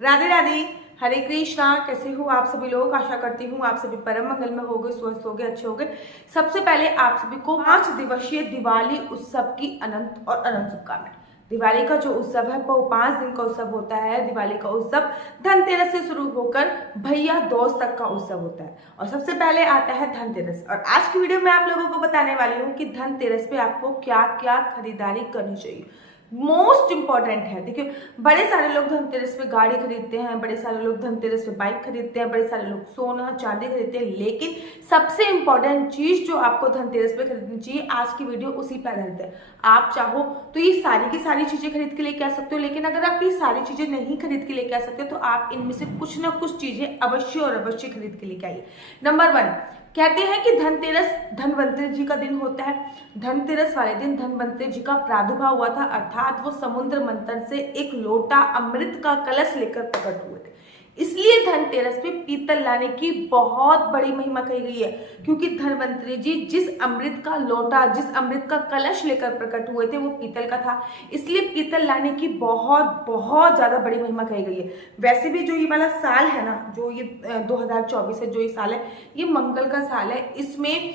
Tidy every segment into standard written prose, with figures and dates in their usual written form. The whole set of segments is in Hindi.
राधे राधे, हरे कृष्णा। कैसे हो आप सभी लोग? आशा करती हूँ आप सभी परम मंगल में होगे, स्वस्थ होगे, अच्छे होगे। सबसे पहले आप सभी को 5 दिवसीय दिवाली उत्सव की अनंत और अनंत शुभकामनाएं। दिवाली का जो उत्सव है वो 5 दिन का उत्सव होता है। दिवाली का उत्सव धनतेरस से शुरू होकर भैया दूज तक का उत्सव होता है और सबसे पहले आता है धनतेरस। और आज की वीडियो में आप लोगों को बताने वाली हूँ कि धनतेरस पे आपको क्या क्या खरीदारी करनी चाहिए। मोस्ट इंपॉर्टेंट है। देखिए, बड़े सारे लोग धनतेरस पे गाड़ी खरीदते हैं, बड़े सारे लोग धनतेरस पे बाइक खरीदते हैं, बड़े सारे लोग सोना चांदी खरीदते हैं, लेकिन सबसे इंपॉर्टेंट चीज जो आपको धनतेरस पे खरीदनी चाहिए, आज की वीडियो उसी पे आधारित है। आप चाहो तो ये सारी की सारी चीजें खरीद के लेके आ सकते हो, लेकिन अगर आप ये सारी चीजें नहीं खरीद के लेके आ सकते तो आप इनमें से कुछ ना कुछ चीजें अवश्य और अवश्य खरीद के लेके आइए। नंबर 1, कहते हैं कि धनतेरस धनवंतरि जी का दिन होता है। धनतेरस वाले दिन धनवंतरि जी का प्रादुर्भाव हुआ था, अर्थात वो समुद्र मंथन से एक लोटा अमृत का कलश लेकर प्रकट हुए थे। इसलिए धनतेरस पे पीतल लाने की बहुत बड़ी महिमा कही गई है, क्योंकि धनवंतरि जी जिस अमृत का लोटा, जिस अमृत का कलश लेकर प्रकट हुए थे वो पीतल का था। इसलिए पीतल लाने की बहुत बहुत ज्यादा बड़ी महिमा कही गई है। वैसे भी जो ये वाला साल है ना, जो ये 2024 है, जो ये साल है, ये मंगल का साल है। इसमें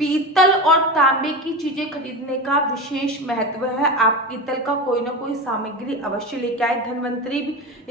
पीतल और तांबे की चीजें खरीदने का विशेष महत्व है। आप पीतल का कोई ना कोई सामग्री अवश्य लेके आए। धनवंतरि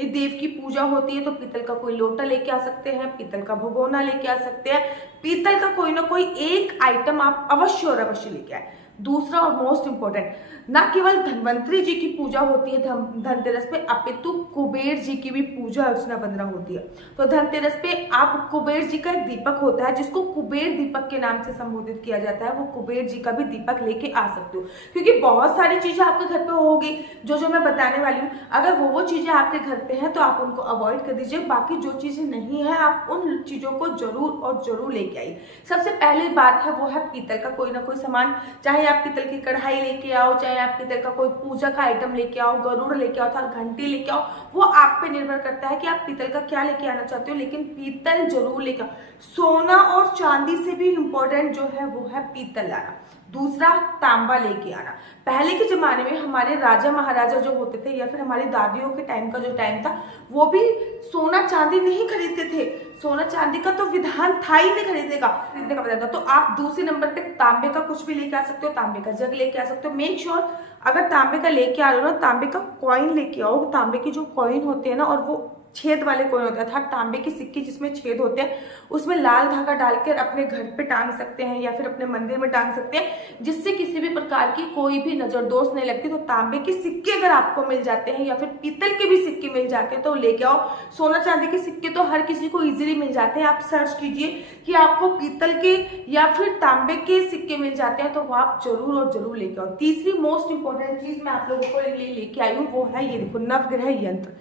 देव की पूजा होती है तो पीतल का कोई लोटा लेके आ सकते हैं, पीतल का भगोना लेके आ सकते हैं, पीतल का कोई ना कोई एक आइटम आप अवश्य और अवश्य लेके आए। दूसरा और मोस्ट इंपॉर्टेंट, ना केवल धनवंतरि जी की पूजा होती है धनतेरस पे, अपितु कुबेर जी की भी पूजा अर्चना वंदना होती है। तो धनतेरस पे आप कुबेर जी का एक दीपक होता है जिसको कुबेर दीपक के नाम से संबोधित किया जाता है, वो कुबेर जी का भी दीपक लेके आ सकते हो, क्योंकि बहुत सारी चीजें आपके घर पे होगी जो मैं बताने वाली हूँ। अगर वो चीजें आपके घर पे हैं तो आप उनको अवॉइड कर दीजिए। बाकी जो चीजें नहीं है आप उन चीजों को जरूर और जरूर लेके आइए। सबसे पहली बात है वो है पीतल का कोई ना कोई सामान। चाहे आप पीतल की कढ़ाई लेके आओ, चाहे आप पीतल का कोई पूजा का आइटम लेके आओ, गरुड़ लेके आओ, था घंटी लेके आओ, वो आप पे निर्भर करता है कि आप पीतल का क्या लेके आना चाहते हो, लेकिन पीतल जरूर लेके आओ। सोना और चांदी से भी इंपॉर्टेंट जो है वो है पीतल लाना। दूसरा, तांबा लेके आना। पहले के जमाने में हमारे राजा महाराजा जो होते थे या फिर हमारी दादियों के टाइम का जो टाइम था, वो भी सोना चांदी नहीं खरीदते थे। सोना चांदी का तो विधान था ही नहीं खरीदने का विधान था। तो आप दूसरे नंबर पे तांबे का कुछ भी लेके आ सकते हो, तांबे का जग लेके आ सकते हो। मेक श्योर अगर तांबे का लेके आ रहे हो ना, तांबे का कॉइन लेके आओ। तांबे की जो कॉइन होते हैं ना, और वो छेद वाले कॉइन होते हैं, अर्थात तांबे की सिक्के जिसमें छेद होते हैं, उसमें लाल धागा डालकर अपने घर पे टांग सकते हैं या फिर अपने मंदिर में टांग सकते हैं, जिससे किसी भी प्रकार की कोई भी नजर दोष नहीं लगती। तो तांबे के सिक्के अगर आपको मिल जाते हैं या फिर पीतल के भी सिक्के मिल जाते हैं तो लेके आओ। सोना चांदी के सिक्के तो हर किसी को इजीली मिल जाते हैं। आप सर्च कीजिए कि आपको पीतल के या फिर तांबे के सिक्के मिल जाते हैं तो वो आप जरूर और जरूर लेके आओ। तीसरी मोस्ट इंपॉर्टेंट चीज मैं आप लोगों को लेके आई हूँ, वो है ये देखो, नवग्रह यंत्र।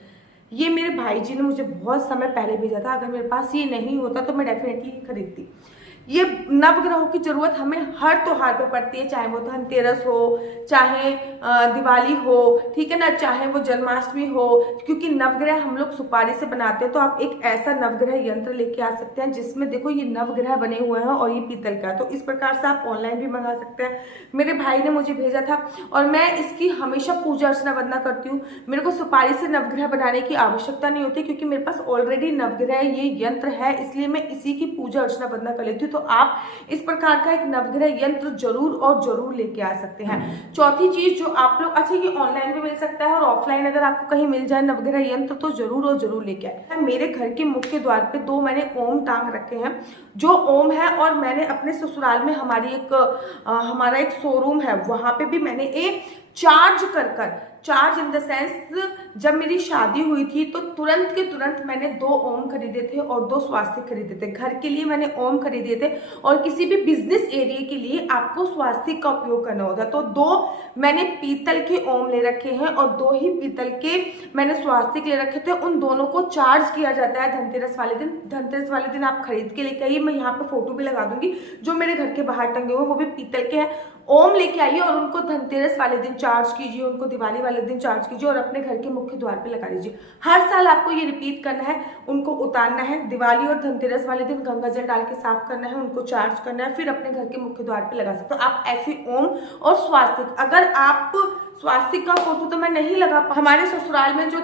ये मेरे भाई जी ने मुझे बहुत समय पहले भेजा था। अगर मेरे पास ये नहीं होता तो मैं डेफिनेटली खरीदती। ये नवग्रहों की जरूरत हमें हर त्योहार पे पड़ती है, चाहे वो धनतेरस हो, चाहे दिवाली हो, ठीक है ना, चाहे वो जन्माष्टमी हो, क्योंकि नवग्रह हम लोग सुपारी से बनाते हैं। तो आप एक ऐसा नवग्रह यंत्र लेके आ सकते हैं जिसमें देखो ये नवग्रह बने हुए हैं और ये पीतल का। तो इस प्रकार से आप ऑनलाइन भी मंगा सकते हैं। मेरे भाई ने मुझे भेजा था और मैं इसकी हमेशा पूजा अर्चना वंदना करती हूँ। मेरे को सुपारी से नवग्रह बनाने की आवश्यकता नहीं होती, क्योंकि मेरे पास ऑलरेडी नवग्रह ये यंत्र है, इसलिए मैं इसी की पूजा अर्चना वंदना कर लेती हूँ। तो आप इस प्रकार का एक नवग्रह यंत्र जरूर और जरूर लेके आ सकते हैं। चौथी चीज जो आप लोग, अच्छा ये ऑनलाइन भी मिल सकता है और ऑफलाइन अगर आपको कहीं मिल जाए नवग्रह यंत्र तो जरूर और जरूर लेके आए। मेरे घर के मुख्य द्वार पे 2 मैंने ओम टांग रखे हैं, जो ओम है, और मैंने अपने ससुराल में हमारा एक शोरूम है, वहां पे भी मैंने एक चार्ज इन द सेंस, जब मेरी शादी हुई थी तो तुरंत के तुरंत मैंने 2 ओम खरीदे थे और 2 स्वास्तिक खरीदे थे। घर के लिए मैंने ओम खरीदे थे और किसी भी बिजनेस एरिया के लिए आपको स्वास्तिक का उपयोग करना होता है। तो 2 मैंने पीतल के ओम ले रखे हैं और 2 ही पीतल के मैंने स्वास्तिक ले रखे थे। उन दोनों को चार्ज किया जाता है धनतेरस वाले दिन। धनतेरस वाले दिन आप खरीद के लेके आइए। मैं यहाँ पे फोटो भी लगा दूंगी, जो मेरे घर के बाहर टंगे हुए वो भी पीतल के हैं। ओम लेके आइए और उनको धनतेरस वाले दिन चार्ज कीजिए, उनको दिवाली वाले दिन चार्ज कीजिए और अपने घर के मुख्य द्वार पे लगा दीजिए। हर साल आपको ये रिपीट करना है, उनको उतारना है। दिवाली और धनतेरस वाले दिन गंगा जल डाल के साफ करना है, उनको चार्ज करना है, फिर अपने घर के मुख्य द्वार पे लगा सकते हो आप ऐसे ओम और स्वास्तिक। अगर आप स्वास्तिक का फोटो तो मैं नहीं लगा हमारे ससुराल में जो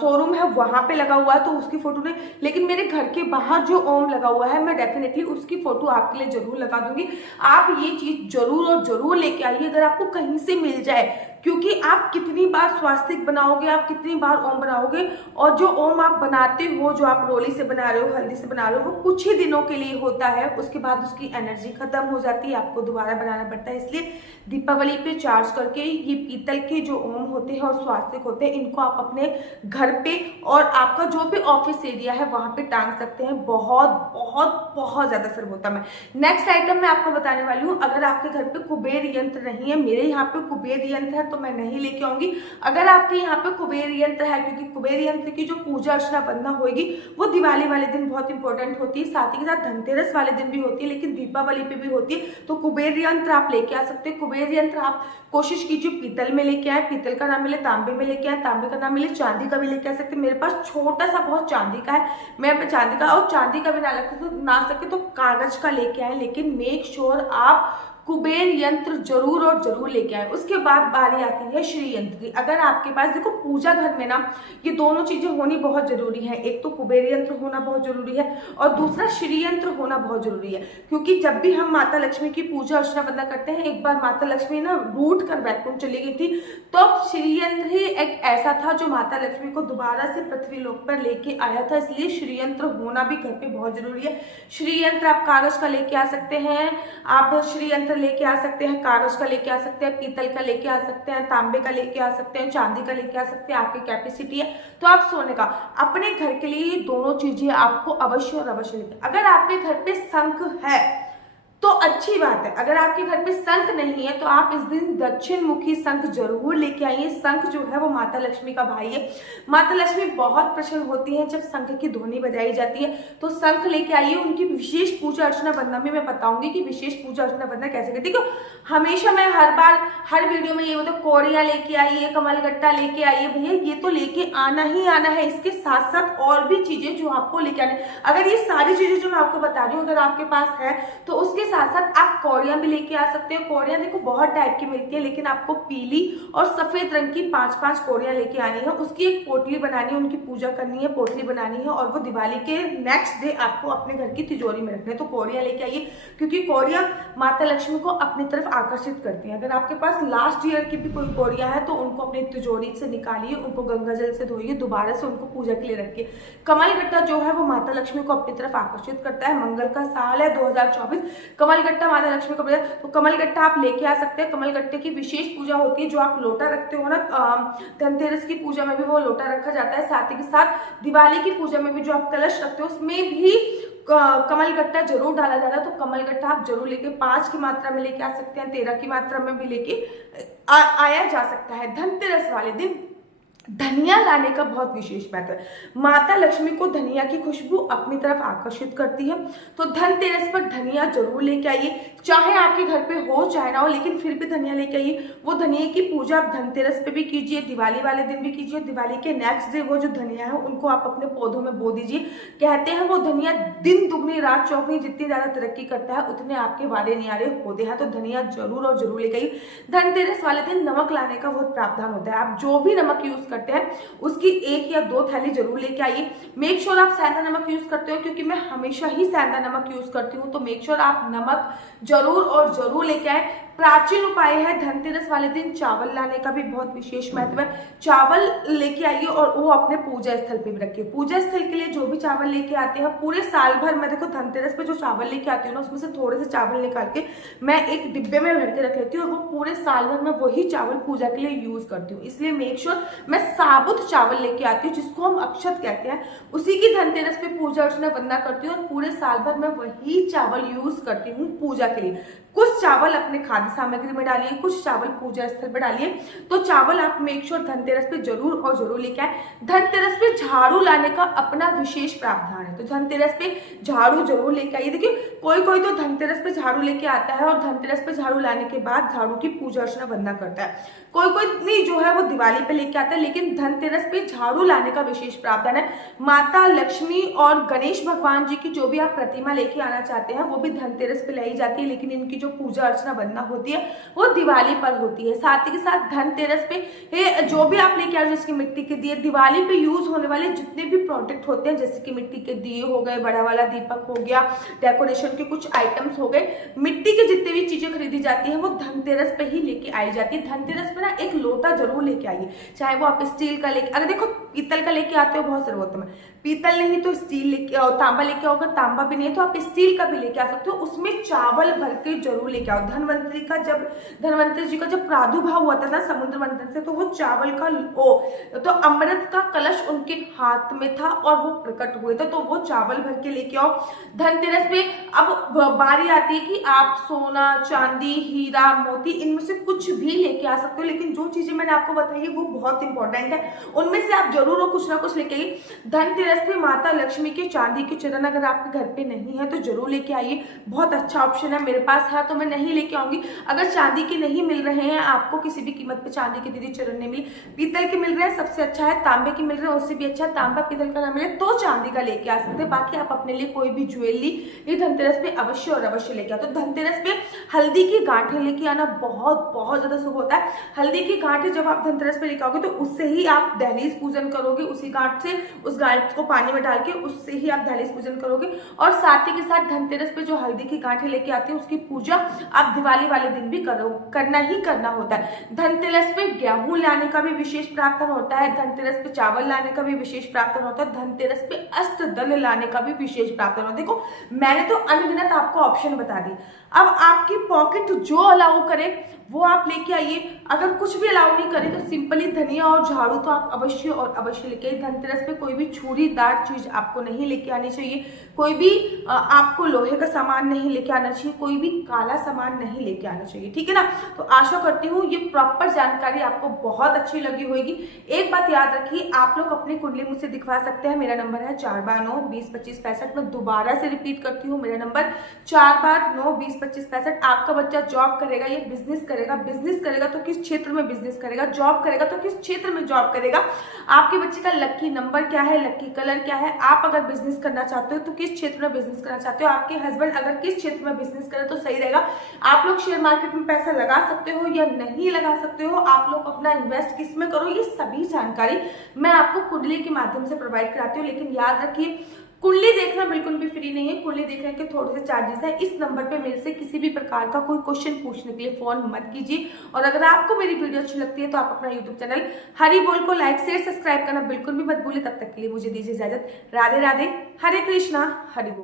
शोरूम है वहां पे लगा हुआ है तो उसकी फोटो नहीं, लेकिन मेरे घर के बाहर जो ओम लगा हुआ है मैं डेफिनेटली उसकी फोटो आपके लिए जरूर लगा दूंगी। आप ये चीज जरूर और जरूर लेके आइए अगर आपको कहीं से मिल जाए, क्योंकि आप कितनी बार स्वास्तिक बनाओगे, आप कितनी बार ओम बनाओगे, और जो ओम आप बनाते हो, जो आप रोली से बना रहे हो, हल्दी से बना रहे हो, वो कुछ ही दिनों के लिए होता है, उसके बाद उसकी एनर्जी खत्म हो जाती है, आपको दोबारा बनाना पड़ता है। इसलिए दीपावली पे चार्ज करके ये पीतल के जो ओम होते हैं और स्वास्तिक होते हैं, इनको आप अपने घर पे और आपका जो भी ऑफिस एरिया है वहां पे टांग सकते हैं। बहुत बहुत बहुत ज्यादा सर्वोत्तम है। नेक्स्ट आइटम मैं आपको बताने वाली हूँ, अगर आपके घर पे कुबेर यंत्र नहीं है, मेरे यहाँ पे कुबेर यंत्र है तो मैं नहीं लेके आऊंगी। अगर आपके यहाँ पे कुबेर यंत्र है, क्योंकि कुबेर यंत्र की जो पूजा अर्चना वंदना होगी वो दिवाली वाले दिन बहुत इंपॉर्टेंट होती है, साथ ही के साथ धनतेरस वाले दिन भी होती है, लेकिन दीपावली पे भी होती है, तो कुबेर यंत्र आप लेके आ सकते हैं। कुबेर यंत्र आप कोशिश कीजिए पीतल में लेके आए, पीतल का नाम मिले तांबे में लेके आए, तांबे का नाम मिले चांदी का भी लेके आ सकते हैं। मेरे पास छोटा सा बहुत चांदी का है, मैं चांदी का और चांदी का भी ना सके तो कागज का लेके आए, लेकिन मेक श्योर आप कुबेर यंत्र जरूर और जरूर लेके आए। उसके बाद बारी आती है श्री यंत्र की। अगर आपके पास, देखो पूजा घर में ना ये दोनों चीजें होनी बहुत जरूरी है, एक तो कुबेर यंत्र होना बहुत जरूरी है और दूसरा श्री यंत्र होना बहुत जरूरी है, क्योंकि जब भी हम माता लक्ष्मी की पूजा अर्चना वंदना करते हैं, एक बार माता लक्ष्मी ना रूठ कर वैकुंठ चली गई थी, तो श्री यंत्र ही एक ऐसा था जो माता लक्ष्मी को दोबारा से पृथ्वी लोक पर लेके आया था, इसलिए श्री यंत्र होना भी घर पे बहुत जरूरी है। श्री यंत्र आप कागज का लेके आ सकते हैं, आप श्री यंत्र लेके आ सकते हैं, कागज का लेके आ सकते हैं, पीतल का लेके आ सकते हैं, तांबे का लेके आ सकते हैं, चांदी का लेके आ सकते हैं, आपकी कैपेसिटी है तो आप सोने का। अपने घर के लिए ये दोनों चीजें आपको अवश्य और अवश्य लेके। अगर आपके घर पे शंख है तो अच्छी बात है, अगर आपके घर पे शंख नहीं है तो आप इस दिन दक्षिण मुखी शंख जरूर लेके आइए। शंख जो है वो माता लक्ष्मी का भाई है, माता लक्ष्मी बहुत प्रसन्न होती है जब शंख की ध्वनि बजाई जाती है, तो शंख लेके आइए। उनकी विशेष पूजा अर्चना वंदना में मैं बताऊंगी कि विशेष पूजा अर्चना वंदना कैसे करती है। हमेशा मैं हर वीडियो में ये बोलते कौड़ियां लेके आइए, कमलगट्टा लेके आइए, भैया ये तो लेके आना ही आना है, इसके साथ साथ और भी चीजें जो आपको लेके आने। अगर ये सारी चीजें जो मैं आपको बता रही हूँ अगर आपके पास है तो उसके साथ साथ आप कौड़ियां भी लेके आ सकते हो। कौड़ियां देखो बहुत टाइप की मिलती है, लेकिन आपको पीली और सफेद रंग की 5-5 कौड़ियां लेके आनी है, उसकी एक पोटली बनानी है, उनकी पूजा करनी है, पोटली बनानी है और वो दिवाली के नेक्स्ट डे आपको अपने घर की तिजोरी में रखनी है। तो कौड़ियां लेके आइए, क्योंकि कौड़ियां माता लक्ष्मी को अपनी तरफ आकर्षित करती हैं। अगर आपके पास लास्ट ईयर की भी कोई कौड़ियां है तो उनको अपनी तिजोरी से निकालिए, उनको गंगा जल से धोइए, दोबारा से उनको पूजा के लिए रखिए। कमलगट्टा जो है वो माता लक्ष्मी को अपनी तरफ आकर्षित करता है। मंगल का साल है 2024, कमलगट्टा माता लक्ष्मी को, तो कमलगट्टा आप लेके आ सकते हैं। कमलगट्टे की विशेष पूजा होती है, जो आप लोटा रखते हो ना, धनतेरस की पूजा में भी वो लोटा रखा जाता है, साथ ही के साथ दिवाली की पूजा में भी जो आप कलश रखते हो उसमें भी कमलगट्टा जरूर डाला जाता है। तो कमलगट्टा आप जरूर लेके 5 की मात्रा में लेके आ सकते हैं, 13 की मात्रा में भी लेके आया जा सकता है। धनतेरस वाले दिन धनिया लाने का बहुत विशेष महत्व है। माता लक्ष्मी को धनिया की खुशबू अपनी तरफ आकर्षित करती है, तो धनतेरस पर धनिया जरूर लेके आइए, चाहे आपके घर पे हो चाहे ना हो, लेकिन फिर भी धनिया लेके आइए। वो धनिया की पूजा आप धनतेरस पे भी कीजिए, दिवाली वाले दिन भी कीजिए, दिवाली के नेक्स्ट डे वो जो धनिया है उनको आप अपने पौधों में बो दीजिए। कहते हैं वो धनिया दिन दुगनी रात चौगनी, जितनी ज्यादा तरक्की करता है उतने आपके वारे न्यारे होते हैं, तो धनिया जरूर और जरूर लेके आइए। धनतेरस वाले दिन नमक लाने का बहुत प्रावधान होता है, आप जो भी नमक यूज करते हैं उसकी 1 या 2 थैली जरूर लेके आइए। मेक श्योर आप सेंधा नमक यूज करते हो, क्योंकि मैं हमेशा ही सेंधा नमक यूज करती हूँ, तो मेक श्योर आप नमक जरूर और जरूर लेके आए। प्राचीन उपाय है धनतेरस वाले दिन चावल लाने का भी बहुत विशेष महत्व है। चावल लेके आइए और वो अपने पूजा स्थल पे भी रखिए। पूजा स्थल के लिए जो भी चावल लेके आते हैं पूरे साल भर, मैं देखो धनतेरस पे जो चावल लेके आती हूँ ना उसमें से थोड़े से चावल निकाल के मैं एक डिब्बे में भर के रख लेती हूँ और वो पूरे साल भर मैं वही चावल पूजा के लिए यूज करती हूँ। इसलिए मेक श्योर मैं साबुत चावल लेके आती हूँ, जिसको हम अक्षत कहते हैं, उसी की धनतेरस पे पूजा अर्चना वंदना करती हूँ और पूरे साल भर मैं वही चावल यूज करती हूँ पूजा के लिए। कुछ कुछ चावल अपने खाद्य सामग्री में डालिए, कुछ चावल पूजा स्थल पर डालिए। तो चावल आप मेक श्योर धनतेरस पे जरूर और जरूर लेके आए। धनतेरस पे झाड़ू लाने का अपना विशेष प्रावधान है, तो धनतेरस पे झाड़ू जरूर लेके आइए। देखिए कोई कोई तो धनतेरस पे झाड़ू लेके आता है और धनतेरस पे झाड़ू लाने के बाद झाड़ू की पूजा अर्चना वंदना करता है। कोई कोई नहीं जो है वो दिवाली पे लेके आता है, लेकिन धनतेरस पे झाड़ू लाने का विशेष प्रावधान है। माता लक्ष्मी और गणेश भगवान जी की जो भी आप प्रतिमा लेके आना चाहते हैं वो भी धनतेरस पे लाई जाती है, लेकिन इनकी जो पूजा अर्चना वंदना होती है वो दिवाली पर होती है। साथ ही के साथ धनतेरस पे जो भी आप लेके आ रहे हो, जिसकी मिट्टी के दिए, दिवाली पे यूज होने वाले जितने भी प्रोडक्ट होते हैं जैसे कि मिट्टी के दिए हो गए, बड़ा वाला दीपक हो गया, डेकोरेशन के कुछ आइटम्स हो गए, मिट्टी की जितनी भी चीजें खरीदी जाती है वो धनतेरस पे ही लेके आई जाती है। धनतेरस पे ना एक लोटा जरूर लेके आइए, चाहे वो आप स्टील का लेके, अगर देखो पीतल का लेके आते हो बहुत सर्वोत्तम है, पीतल नहीं तो स्टील लेके आओ, तांबा लेके आओ, अगर तांबा भी नहीं है तो आप स्टील का भी लेके आ सकते हो। उसमें चावल भर के जरूर लेके आओ। धनवंतरी जी का जब प्रादुर्भाव हुआ था ना समुद्र मंथन से, तो वो चावल का तो अमृत का कलश उनके हाथ में था और वो प्रकट हुए थे, तो वो चावल भर के लेके आओ। धनतेरस पे अब बारी आती है कि आप सोना चांदी हीरा मोती इनमें से कुछ भी लेके आ सकते हो, लेकिन जो चीजें मैंने आपको बताई है वो बहुत इंपॉर्टेंट है, उनमें से आप जरूर कुछ ना कुछ लेके आइए। धनतेरस पे माता लक्ष्मी के चांदी के चरण अगर आपके घर पे नहीं है तो जरूर लेके आइए, बहुत अच्छा ऑप्शन है। मेरे पास है तो मैं नहीं लेके आऊंगी। अगर चांदी के नहीं मिल रहे हैं आपको, किसी भी कीमत पे चांदी के दीदी चरण नहीं मिली, पीतल के मिल रहे हैं सबसे अच्छा है, तांबे के मिल रहे हैं उससे भी अच्छा है, तांबा पीतल का ना मिले तो चांदी का लेके आ सकते हैं। बाकी आप अपने लिए कोई भी ज्वेलरी ये धनतेरस पे अवश्य और अवश्य लेके आओ। तो धनतेरस पे हल्दी की गांठें लेके आना बहुत बहुत ज्यादा शुभ होता है। हल्दी की गांठें जब आप धनतेरस पे लेके आओगे तो उससे ही आप दहलीज पूजन करोगे, उसी गांठ से, उस गांठ को पानी में डाल के उससे ही आप दहलीज पूजन करोगे। और साथ ही के साथ धनतेरस पे जो हल्दी की गांठें लेके आती है उसकी पूजा आप दिवाली वाले दिन भी करना ही करना होता है। धनतेरस पे गेहूं लाने का भी विशेष प्रावधान होता है, धनतेरस पे चावल लाने का भी विशेष प्रावधान होता है, धनतेरस पे अष्टदल लाने का भी विशेष प्रावधान होता है। देखो मैंने तो अनगिनत आपको ऑप्शन बता दी, अब आपकी पॉकेट जो अलाउ करे वो आप लेके आइए। अगर कुछ भी अलाउ नहीं करे तो सिंपली धनिया और झाड़ू तो आप अवश्य और अवश्य लेके आइए। धनतेरस पे कोई भी छुरीदार चीज आपको नहीं लेके आनी चाहिए, कोई भी आपको लोहे का सामान नहीं लेके आना चाहिए, कोई भी काला सामान नहीं लेके आना चाहिए, ठीक है ना। तो आशा करती हूँ ये प्रॉपर जानकारी आपको बहुत अच्छी लगी होगी। एक बात याद रखिए, आप लोग अपनी कुंडली मुझसे दिखवा सकते हैं। मेरा नंबर है 4/9-20-25-65। मैं दोबारा से रिपीट करती हूँ, मेरा नंबर 4/9-20-25-65। आपका बच्चा जॉब करेगा या बिजनेस करेगा तो किस क्षेत्र में बिजनेस करेगा, जॉब करेगा तो किस क्षेत्र में जॉब करेगा, आपके बच्चे का लकी नंबर क्या है, लकी कलर क्या है, आप अगर बिजनेस करना चाहते हो तो किस क्षेत्र में बिजनेस करना चाहते हो, आपके हस्बैंड अगर किस क्षेत्र में बिजनेस करें तो सही रहेगा, आप लोग शेयर मार्केट में पैसा लगा सकते हो या नहीं लगा सकते हो, आप लोग अपना इन्वेस्ट किस में करो, ये सभी जानकारी मैं आपको कुंडली के माध्यम से प्रोवाइड कराती हूँ। लेकिन याद रखिए कुंडली देखना बिल्कुल भी फ्री नहीं है, कुंडली देखने के थोड़े से चार्जेस है। इस नंबर पे मेरे से किसी भी प्रकार का कोई क्वेश्चन पूछने के लिए फोन मत कीजिए। और अगर आपको मेरी वीडियो अच्छी लगती है तो आप अपना यूट्यूब चैनल हरी बोल को लाइक शेयर सब्सक्राइब करना बिल्कुल भी मत भूलिए। तब तक के लिए मुझे दीजिए इजाजत। राधे राधे, हरे कृष्णा, हरि बोल।